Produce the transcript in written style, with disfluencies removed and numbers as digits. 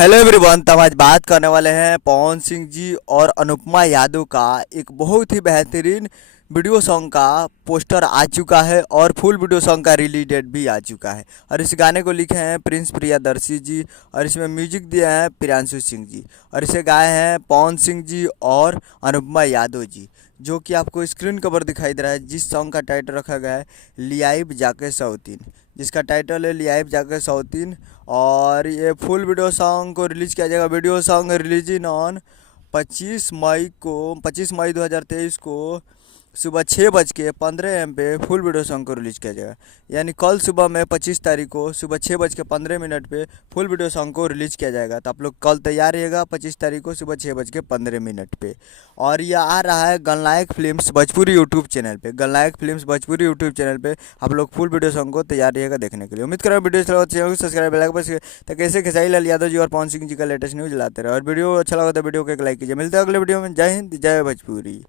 Hello everyone. तो हम आज बात करने वाले हैं पवन सिंह जी और अनुपमा यादव का एक बहुत ही बेहतरीन वीडियो सॉन्ग का पोस्टर आ चुका है और फुल वीडियो सॉन्ग का रिलीज डेट भी आ चुका है। और इस गाने को लिखे हैं प्रिंस प्रियदर्शी जी और इसमें म्यूजिक दिए हैं प्रियांशु सिंह जी और इसे गाए हैं पवन सिंह जी और अनुपमा यादव जी। जो कि आपको स्क्रीन कवर दिखाई दे रहा है, जिस सॉन्ग का टाइटल रखा गया है लियाइब जाके सौतीन, जिसका टाइटल है लियाइब जाके सौतीन। और ये फुल वीडियो सॉन्ग को रिलीज़ किया जाएगा। वीडियो सॉन्ग रिलीजिंग ऑन 25 मई 2023 को सुबह 6:15 AM पे फुल वीडियो सॉन्ग को रिलीज़ किया जाएगा। यानी कल सुबह में 25 तारीख को सुबह 6:15 पे फुल वीडियो सॉन्ग को रिलीज़ किया जाएगा। तो आप लोग कल तैयार रहिएगा 25 तारीख को सुबह 6:15 पे। और यह आ रहा है Gananayak films Bhojpuri YouTube channel पे। Gananayak films Bhojpuri YouTube channel पे आप लोग फुल वीडियो सॉन्ग को तैयार रहिएगा देखने के लिए। उम्मीद करें वीडियो अच्छा लगा तो चैनल को सब्सक्राइब लाइक बस तो कैसे खेसारी लाल यादव जी और पवन सिंह जी का लेटेस्ट न्यूज़ लाते रहे। और वीडियो अच्छा लगा तो वीडियो को एक लाइक कीजिए। मिलते हैं अगले वीडियो में। जय हिंद, जय भोजपुरी।